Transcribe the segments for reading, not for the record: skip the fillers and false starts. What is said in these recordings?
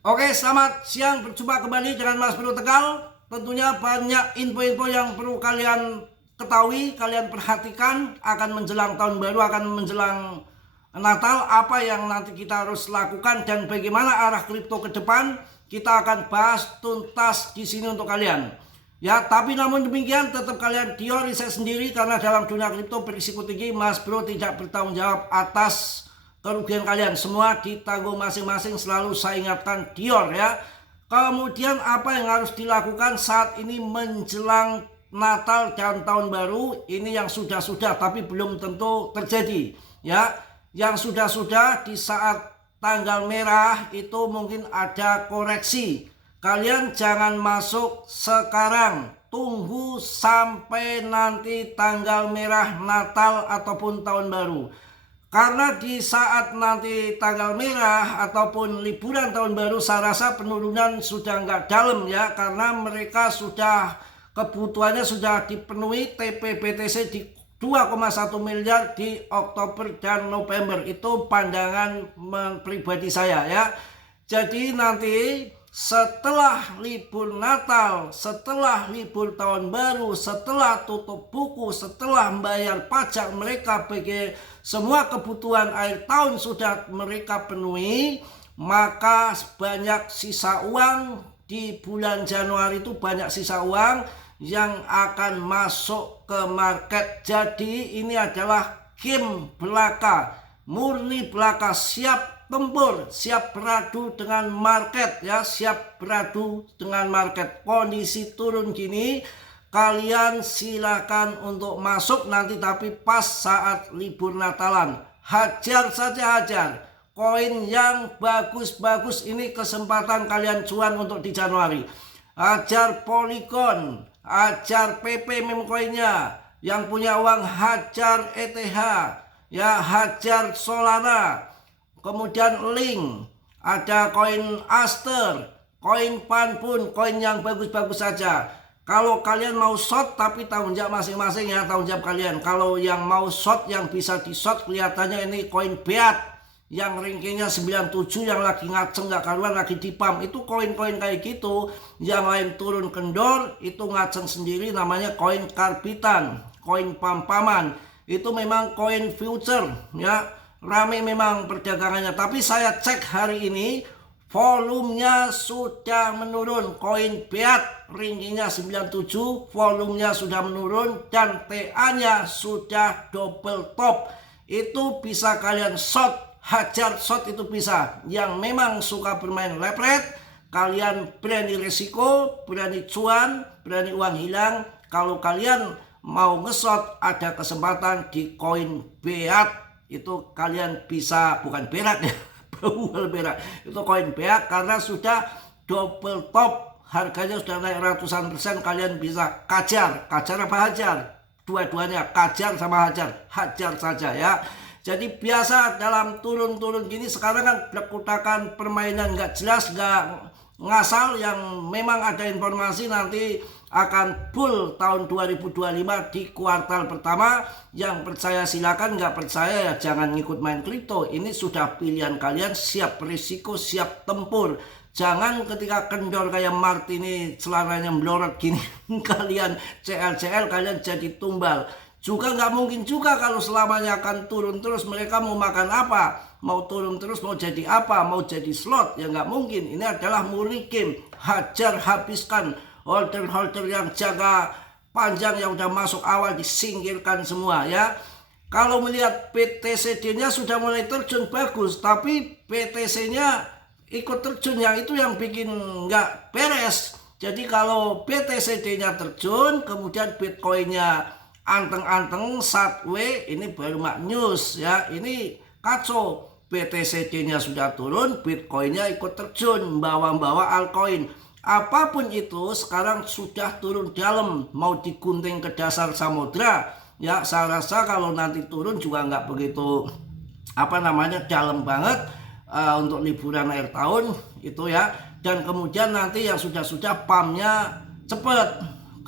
Oke, selamat siang. Berjumpa kembali dengan Mas Bro Tegal. Tentunya banyak info-info yang perlu kalian ketahui, kalian perhatikan akan menjelang tahun baru, akan menjelang Natal. Apa yang nanti kita harus lakukan dan bagaimana arah kripto ke depan, kita akan bahas tuntas di sini untuk kalian. Ya, tapi namun demikian tetap kalian Dior riset sendiri karena dalam dunia kripto berisiko tinggi. Mas Bro tidak bertanggung jawab atas kerugian kalian, semua ditanggung masing-masing. Selalu saya ingatkan Dior ya. Kemudian apa yang harus dilakukan saat ini menjelang Natal dan tahun baru? Ini yang sudah-sudah tapi belum tentu terjadi ya. Yang sudah-sudah di saat tanggal merah itu mungkin ada koreksi. Kalian jangan masuk sekarang, tunggu sampai nanti tanggal merah Natal ataupun tahun baru. Karena di saat nanti tanggal merah ataupun liburan tahun baru, saya rasa penurunan sudah nggak dalam ya. Karena mereka sudah, kebutuhannya sudah dipenuhi. TP/BTC di 2,1 miliar di Oktober dan November. Itu pandangan pribadi saya ya. Jadi nanti setelah libur Natal, setelah libur tahun baru, setelah tutup buku, setelah membayar pajak mereka, bagi semua kebutuhan akhir tahun sudah mereka penuhi, maka banyak sisa uang di bulan Januari. Itu banyak sisa uang yang akan masuk ke market. Jadi ini adalah game belaka, murni belaka, siap tempur, siap beradu dengan market ya, siap beradu dengan market. Kondisi turun gini, kalian silakan untuk masuk nanti, tapi pas saat libur Natalan. Hajar saja, hajar. Koin yang bagus-bagus ini kesempatan kalian cuan untuk di Januari. Hajar Polygon, hajar PP meme coinnya. Yang punya uang hajar ETH, ya hajar Solana. Kemudian Link, ada koin Aster, koin Panpun, koin yang bagus-bagus saja. Kalau kalian mau short, tapi tanggung jawab masing-masing ya, tanggung jawab kalian. Kalau yang mau short, yang bisa di short, kelihatannya ini koin Beat yang rankingnya 97, yang lagi ngaceng gak karuan, lagi di pump. Itu koin-koin kayak gitu. Yang lain turun kendor, itu ngaceng sendiri, namanya koin karbitan, koin pam-paman. Itu memang koin future ya. Rame memang perdagangannya, tapi saya cek hari ini volumenya sudah menurun. Koin Beat rankingnya 97, volumenya sudah menurun dan TA-nya sudah double top. Itu bisa kalian short, hajar short itu bisa. Yang memang suka bermain lepret, kalian berani risiko, berani cuan, berani uang hilang. Kalau kalian mau nge-short, ada kesempatan di koin Beat. Itu kalian bisa, bukan berak ya, bawal berak, itu koin beak karena sudah double top, harganya sudah naik ratusan persen. Kalian bisa kajar apa hajar, dua-duanya, kajar sama hajar, hajar saja ya. Jadi biasa dalam turun-turun gini sekarang kan berkutakan permainan nggak jelas, nggak ngasal. Yang memang ada informasi nanti akan full tahun 2025 di kuartal pertama. Yang percaya silakan, nggak percaya ya jangan ngikut main kripto. Ini sudah pilihan kalian, siap risiko, siap tempur. Jangan ketika kendor kayak Martini celananya melorot gini kalian CL kalian jadi tumbal. Juga nggak mungkin juga kalau selamanya akan turun terus. Mereka mau makan apa? Mau turun terus, mau jadi apa? Mau jadi slot? Ya nggak mungkin. Ini adalah murni game. Hajar, habiskan. Holder-holder yang jaga panjang yang udah masuk awal disingkirkan semua ya. Kalau melihat BTCD-nya sudah mulai terjun bagus, tapi BTC-nya ikut terjun, yang itu yang bikin nggak beres. Jadi kalau BTCD-nya terjun, kemudian Bitcoin-nya anteng-anteng satwe, ini baru mak news ya. Ini kacau. BTCD-nya sudah turun, Bitcoin-nya ikut terjun, bawa-bawa altcoin. Apapun itu sekarang sudah turun dalam, mau digunting ke dasar samudra ya. Saya rasa kalau nanti turun juga nggak begitu dalam banget untuk liburan akhir tahun itu ya. Dan kemudian nanti yang sudah pumpnya cepet,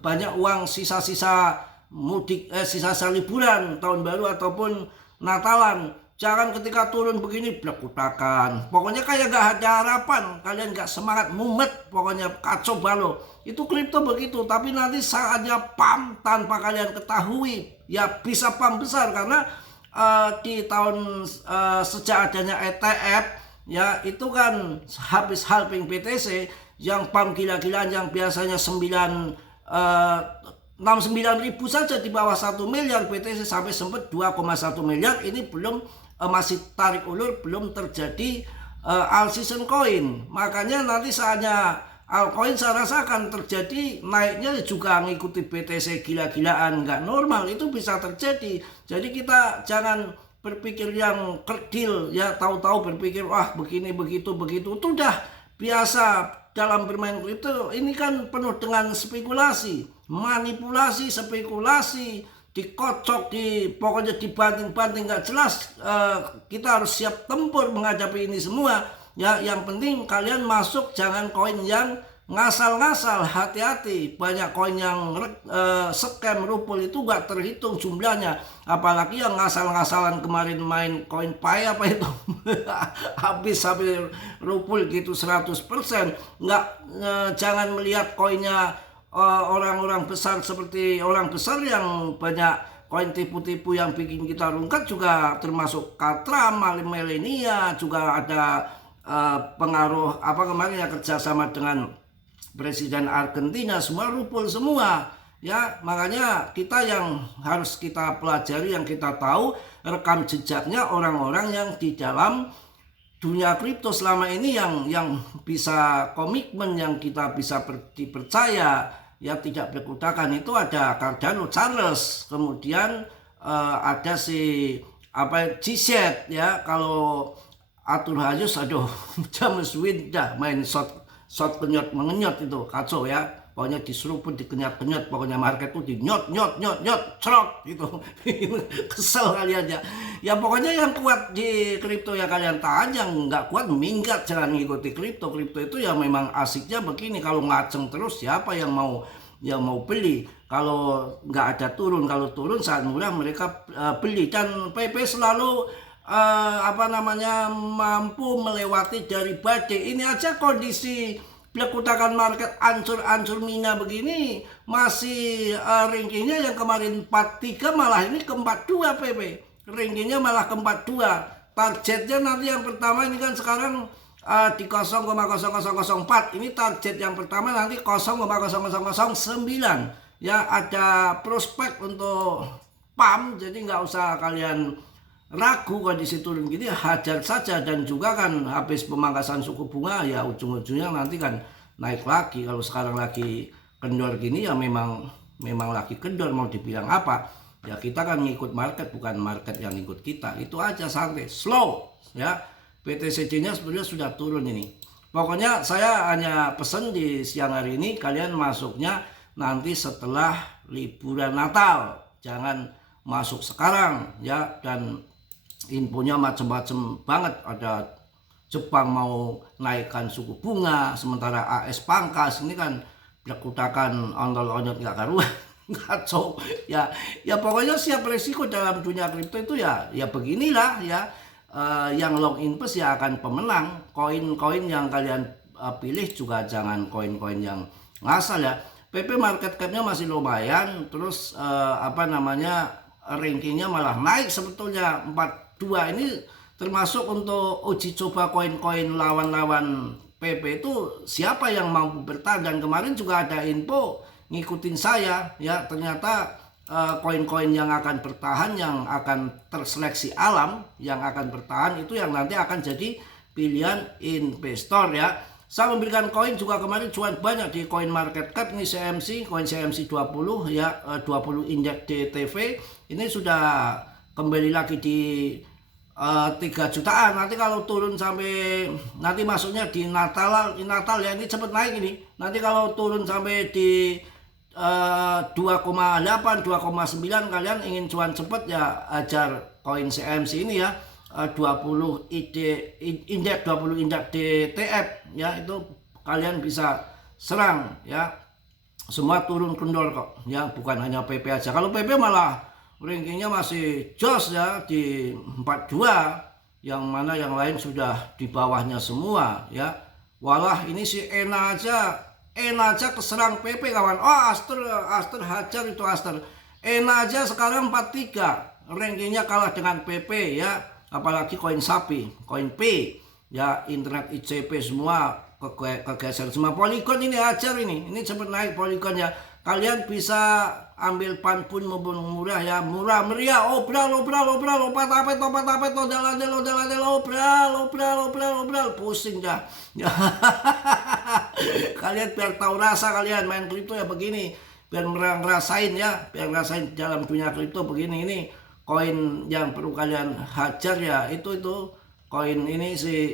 banyak uang sisa-sisa mudik, sisa-sisa liburan tahun baru ataupun Natalan. Jangan ketika turun begini belak-belakan. Pokoknya kayak gak ada harapan. Kalian gak semangat, mumet. Pokoknya kacau balau. Itu kripto begitu. Tapi nanti saatnya pump tanpa kalian ketahui. Ya bisa pump besar. Karena di tahun sejak adanya ETF. Ya itu kan habis halving BTC. Yang pump gila-gilaan yang biasanya 69.000 saja di bawah 1 miliar. BTC sampai sempat 2,1 miliar. Ini belum masih tarik ulur, belum terjadi all season coin. Makanya nanti saatnya altcoin saya rasa akan terjadi naiknya juga ngikuti BTC gila-gilaan, nggak normal, itu bisa terjadi. Jadi kita jangan berpikir yang kerdil ya, tahu-tahu berpikir wah begini begitu itu udah biasa dalam bermain kripto. Ini kan penuh dengan spekulasi, manipulasi, spekulasi, dikocok, pokoknya dibanting-banting nggak jelas. Kita harus siap tempur menghadapi ini semua ya. Yang penting kalian masuk jangan koin yang ngasal-ngasal, hati-hati. Banyak koin yang scam, rupul itu nggak terhitung jumlahnya, apalagi yang ngasal-ngasalan kemarin main koin pai apa itu habis sampai rupul gitu 100%. Nggak, jangan melihat koinnya orang-orang besar seperti orang besar yang banyak koin tipu-tipu yang bikin kita rungkat juga termasuk Katra, Milenia, juga ada pengaruh kemarin ya kerjasama dengan Presiden Argentina, semua rupul semua ya. Makanya kita yang harus kita pelajari, yang kita tahu rekam jejaknya orang-orang yang di dalam dunia kripto selama ini yang bisa komitmen, yang kita bisa dipercaya ya, tidak berkutakan. Itu ada Cardano Charles, kemudian ada si GZ ya. Kalau Arthur Hayes, aduh James Win dah main shot kenyot mengenyot, itu kacau ya. Pokoknya diseruput, dikenyot-kenyot, pokoknya market tuh dinyot cerok gitu. Kesel kalian ya. Ya pokoknya yang kuat di kripto ya kalian tahan, yang nggak kuat minggat, jangan ngikuti kripto. Kripto itu ya memang asiknya begini, kalau ngaceng terus siapa yang mau beli. Kalau nggak ada turun, kalau turun saat murah mereka beli. Dan PP selalu mampu melewati dari badai. Ini aja kondisi belakutakan market ancur mina begini, masih rankingnya yang kemarin 43 malah ini ke 42 PP. Rankingnya malah ke 42. Targetnya nanti yang pertama ini kan sekarang di 0,0004. Ini target yang pertama, nanti 0,0009. Ya ada prospek untuk pump, jadi nggak usah kalian ragu kondisi turun gini, hajar saja. Dan juga kan habis pemangkasan suku bunga ya ujung-ujungnya nanti kan naik lagi. Kalau sekarang lagi kendor gini ya memang lagi kendor, mau dibilang apa ya, kita kan ngikut market, bukan market yang ngikut kita. Itu aja, santai, slow ya. BTCJ-nya sebenarnya sudah turun ini. Pokoknya saya hanya pesen di siang hari ini, kalian masuknya nanti setelah liburan Natal, jangan masuk sekarang ya. Dan infonya macam-macam banget. Ada Jepang mau naikkan suku bunga, sementara AS pangkas. Ini kan berkutakan ondol-ondol nggak karuan. Kacau ya. Ya pokoknya siap resiko dalam dunia kripto itu ya beginilah ya. Yang long invest ya akan pemenang. Koin-koin yang kalian pilih juga jangan koin-koin yang ngasal ya. PP market cap-nya masih lumayan, terus rankingnya malah naik sebetulnya 42. Ini termasuk untuk uji coba koin-koin lawan-lawan PP itu siapa yang mampu bertahan. Dan kemarin juga ada info ngikutin saya ya, ternyata koin-koin yang akan bertahan, yang akan terseleksi alam, yang akan bertahan itu yang nanti akan jadi pilihan investor ya. Saya memberikan koin juga kemarin cuan banyak di coin market cap. Ini CMC, koin CMC 20 ya, 20 indeks DTV ini sudah kembali lagi di 3 jutaan. Nanti kalau turun sampai, nanti masuknya di Natal ya, ini cepet naik ini. Nanti kalau turun sampai di 2,8, 2,9, kalian ingin cuan cepet ya ajar koin CMC ini ya. 20 indeks 20 indeks DTF ya, itu kalian bisa serang ya. Semua turun kendor kok ya, bukan hanya PP aja. Kalau PP malah rankingnya masih jos ya di 42, yang mana yang lain sudah di bawahnya semua ya. Walah ini si Ena aja keserang PP kawan. Oh Aster hajar itu Aster. Ena aja sekarang 43, rankingnya kalah dengan PP ya. Apalagi koin sapi, koin P ya, internet ICP semua kegeser semua. Polygon ini hajar ini sempat naik Polygonnya. Kalian bisa ambil pan pun maupun murah ya, murah meriah. Obral, opat apet, obral, pusing dah. Kalian biar tahu rasa kalian main kripto ya begini, biar ngerasain ya, biar ngerasain dalam dunia kripto begini. Ini koin yang perlu kalian hajar ya, itu koin ini sih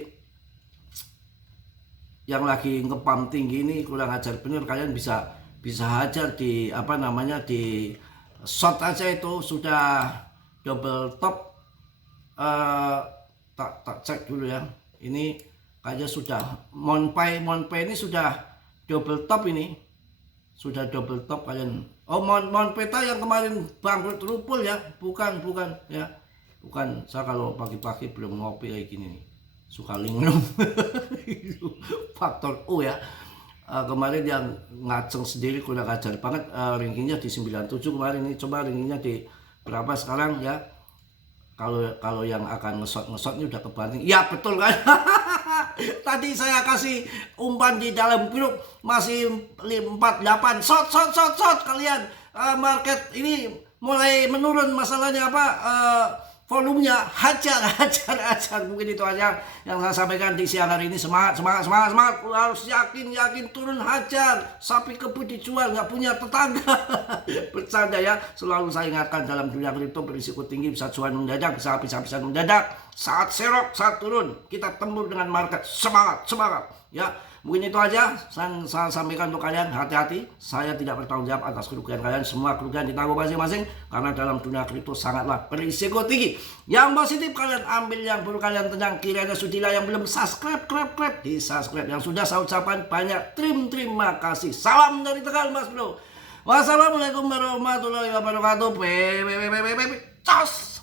yang lagi ngepam tinggi ini, kurang ajar bener. Kalian bisa hajar di di short aja, itu sudah double top. Tak cek dulu ya, ini kayaknya sudah Monpay ini sudah double top, ini sudah double top kalian. Oh Monpeta yang kemarin bangkrut rupul ya, bukan ya, bukan. Saya kalau pagi-pagi belum ngopi kayak gini nih suka linglung. Faktor U ya. Kemarin yang ngaceng sendiri kurang ajar banget. Rankingnya di 97 kemarin. Ini coba rankingnya di berapa sekarang ya. Kalau yang akan ngesot ini udah kebanting. Ya betul kan. Tadi saya kasih umpan di dalam grup masih 48. Shot kalian. Market ini mulai menurun, masalahnya apa? Volumenya hajar. Mungkin itu aja yang saya sampaikan di siang hari ini. Semangat. Harus yakin turun, hajar. Sapi kebut dijual, nggak punya tetangga. Bercanda ya. Selalu saya ingatkan, dalam dunia kripto berisiko tinggi, bisa cuan mendadak, bisa habis-habisan mendadak. Saat serok, saat turun, kita tembur dengan market. Semangat ya. Mungkin itu aja saya sampaikan untuk kalian. Hati-hati, saya tidak bertanggung jawab atas kerugian kalian. Semua kerugian ditanggung masing-masing, karena dalam dunia kripto sangatlah berisiko tinggi. Yang positif kalian ambil, yang buruk kalian tendang. Kiranya sudilah. Yang belum subscribe, di subscribe. Yang sudah, saya ucapkan banyak terima kasih. Salam dari Tegal Mas Bro. Wassalamualaikum warahmatullahi wabarakatuh. Cos.